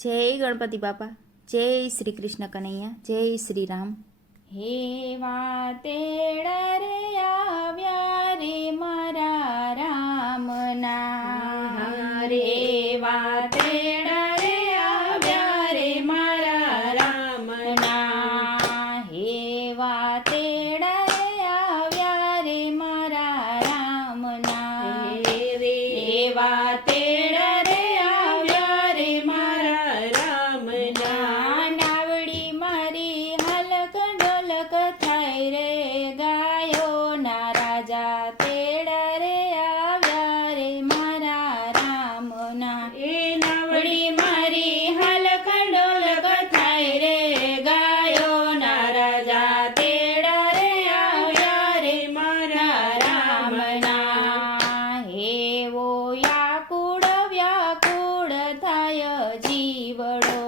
જય ગણપતિ બાપા, જય શ્રી કૃષ્ણ કનૈયા, જય શ્રી રામ. હે વાતેડા રે આવ્યા રે મારા રામના, રે વાતેડા રે આવ્યા રે મારા રામના, હે વાતેડા રે આવ્યા રે મારા રામના, રે વાતેડા રે આવ્યા રે મારા રામના, નાવડી મારી હલક ડોલક થાય રે ગાયોના રાજા તેડા રે આવ્યા રે મારા રામના, એ નાવડી મારી હલક ડોલક થાય રે ગાયોના રાજા તેડા રે આવ્યા રે મારા રામના, એવો વ્યાકુળ વ્યાકુળ થાય જીવડો,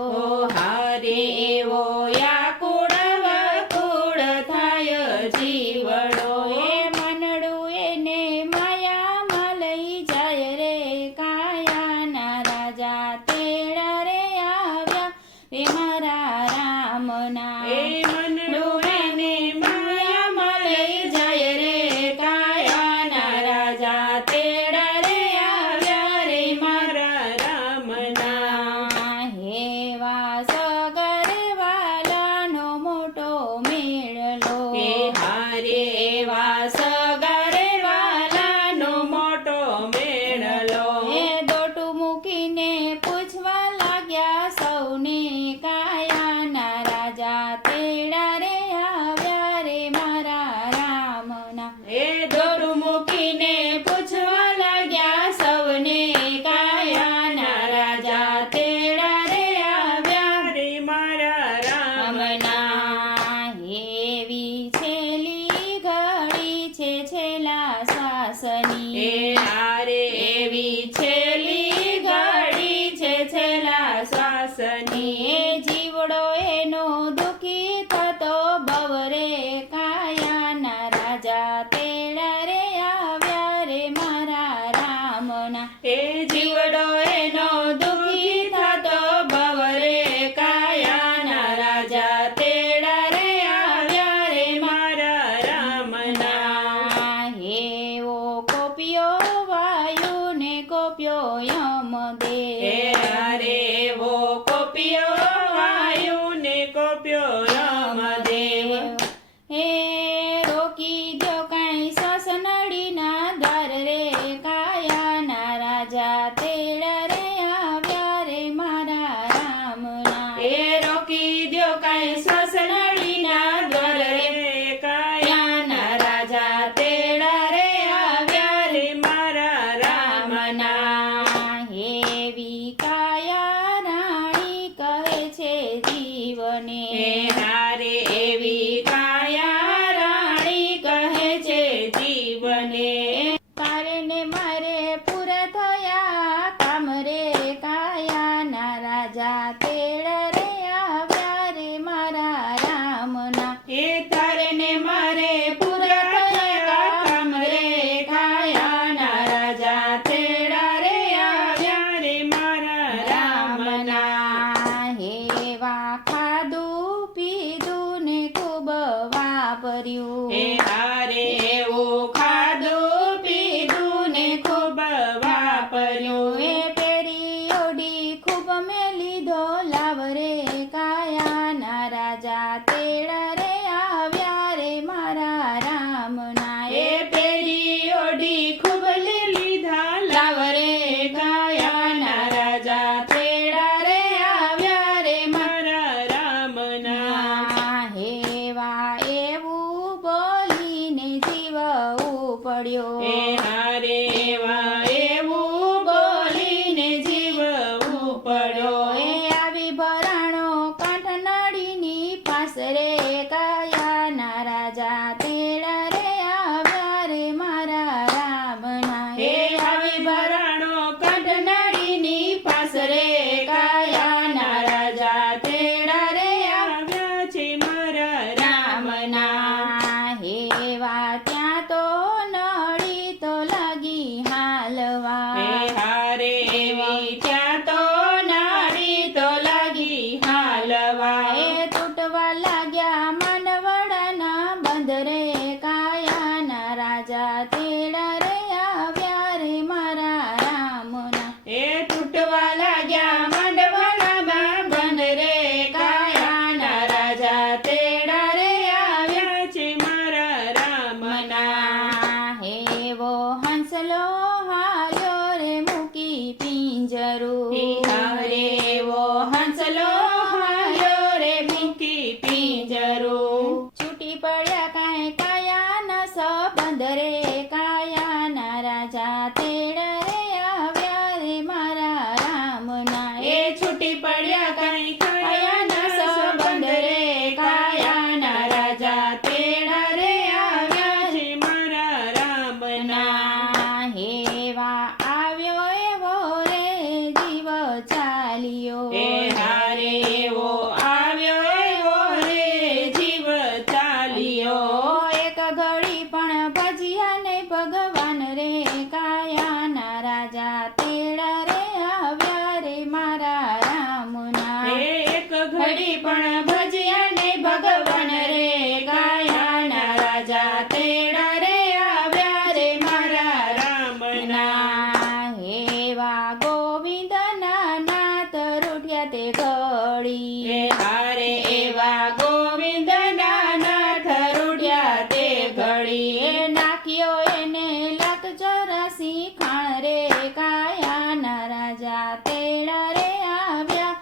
હારે એવો વ્યાકુળ વ્યાકુળ થાય જીવડો, એ મનડું એને માયામાં લઈ જાય રે કાયાના રાજા તેડા રે આવ્યા રે મારા રામના, એ મનડું એને માયામાં લઈ જાય રે કાયાના રાજા તેડા રે આવ્યા રે મારા રામના, હેવા સગર વાલાનો મોટો મેળલો, હે હારે એવા સગર વાલાનો મોટો મેળલો, હે દોટું મૂકીને પૂછવા લાગ્યા સૌને કાયાના રાજા તેડા રે આવ્યા રે મારા રામના, એ દોટું મૂકીને પૂછવા લાગ્યા સૌને કાયાના રાજા તેડા રે આવ્યા રે મારા રામના, એવી છેલ્લી ઘડી છે છેલ્લા શ્વાસની, એ હારે એવી છેલ્લી ઘડી છે છેલ્લા શ્વાસની, એ જીવડો એનો દુઃખી થતો બવરે કાયાના રાજા તેડા રે આવ્યા રે મારા રામના, એ જીવડો એનો દુઃખી થતો બવરે કાયાના રાજા તેડા રે આવ્યા રે મારા રામના, એવો કોપ્યો વાયુને કોપ્યો યમદેવ, હે હારે એવો કોપ્યો વાયુને કોપ્યો યમદેવ, હે રોકી દ્યો કાંઈ સસનડીના દ્વાર રે કાયાના રાજા તેડા રે આવ્યા રે મારા રામના, એ રોકી દ્યો કાંઈ સસનડીના દ્વાર રે કાયાના રાજા તેડા રે આવ્યા રે મારા રામના, એવી કાયા રાણી કહે છે જીવને, હે હારે એવી કાયા રાણી કહે છે જીવને, તારે ને મારે પૂરા થયા કામ રે કાયાના રાજા તેડા રે આવ્યા રે મારા રામના, એ તારે ને મારે પૂરા થયા કામ રે કાયાના રાજા તેડા રે આવ્યા રે મારા રામના, હેવા ખાધું પીધું ને ખૂબ વાપર્યું, હે હારે એવું ખાધું પીધું ને ખૂબ વાપર્યું, એ પેરી ઓડી ખૂબ મેં લીધો લાવ રે કાયાના રાજા તેડા રે આવ્યા રે મારા રામના, એ પેરી ઓડી ખૂબ લીધા લાવ રે કાયાના રાજા તેડા રે આવ્યા રે મારા રામના, હેવા એવું બોલીને જીવ પડ્યો, હે હારે એવા એવું બોલીને જીવ પડ્યો, એ આવી ભરાણ ઘડી પણ ભજ્યા નહીં ભગવાન રે કાયાના રાજા તેડા રે આવ્યા રે મારા રામના એવા ગોવિંદના નાથ રૂઠ્યા તે ઘડી હારે એવા ગોવિંદના નાથ રૂઠ્યા તે ઘડી એ નાખ્યો એને લખ 84 ખાણ રે કાયાના રાજા તેડા રે આવ્યા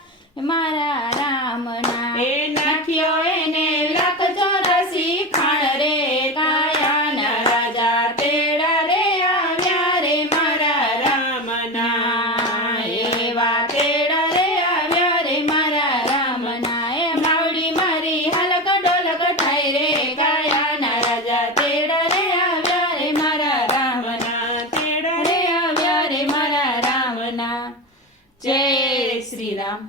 મારા રામના એ નાખ્યો એને લખ 84 ખાણ રે કાયાના રાજા તેડા રે આવ્યા રે મારા રામના એવા તેડા રે આવ્યા રે મારા રામના એ માવડી મારી હલક ડોલક થાય રે કાયાના રાજા તેડા રે આવ્યા રે મારા રામના તેડા રે આવ્યા રે મારા રામના જય શ્રી રામ.